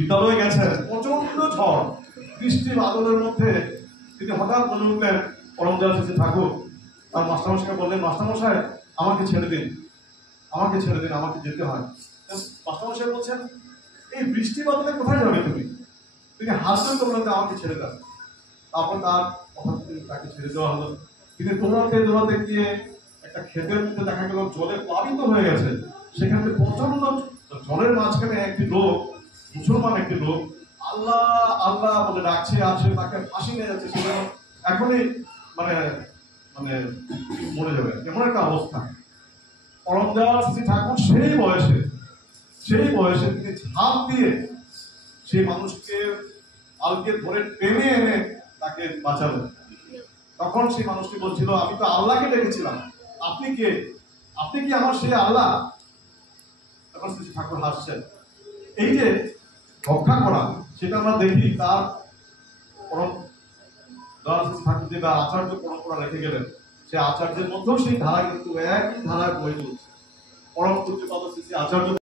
বিদ্যালয়ে গেছেন, প্রচন্ড ঝড় বৃষ্টি বাদলের মধ্যে তিনি হঠাৎ বলে উঠলেন পরম দয়াল শ্রী ঠাকুর। তার মাস্টারমশাইকে বললেন, মাস্টারমশাই আমাকে ছেড়ে দিন, আমাকে ছেড়ে দিন, আমাকে যেতে হয়। মাস্টারমশাই বলছেন, এই বৃষ্টি বাদলে কোথায় যাবে তুমি? তিনি হাসতে বললেন, আমাকে ছেড়ে দেন। তারপর তার তাকে ছেড়ে দেওয়া হলো। তিনি দৌড়াতে দৌড়াতে গিয়ে একটা ক্ষেতের মধ্যে দেখা গেল জলে প্লাবিত হয়ে গেছে। সেখানে প্রচন্ড জলের মাঝখানে একটি লোক, মুসলমান একটি লোক আল্লাহ আল্লাহ বলে ডাকছে, আর সে তাকে ফাঁসি নিয়ে যাচ্ছে। সে এখনই মানে মানে মরে যাবে, এমন একটা অবস্থা। পরম দয়াল শ্রী ঠাকুর সেই বয়সে তিনি ঝাঁপ দিয়ে সেই মানুষকে আলকে ধরে টেনে এনে তাকে বাঁচালেন। তখন সেই মানুষটি বলছিল, আমি তো আল্লাহকে ডেকেছিলাম, আপনি কে? আপনি কি আমার সেই আল্লাহ? তখন শ্রী ঠাকুর হাসছেন। এই যে রক্ষা করা, সেটা আমরা দেখি তার পরম দয়াল শ্রী ঠাকুর যে আচার্য পরম্পরা রেখে গেলেন, সে আচার্যের মধ্যেও সেই ধারা কিন্তু একই ধারায় বয়ে চলছে। পরম পূজ্যপাদ শ্রী আচার্য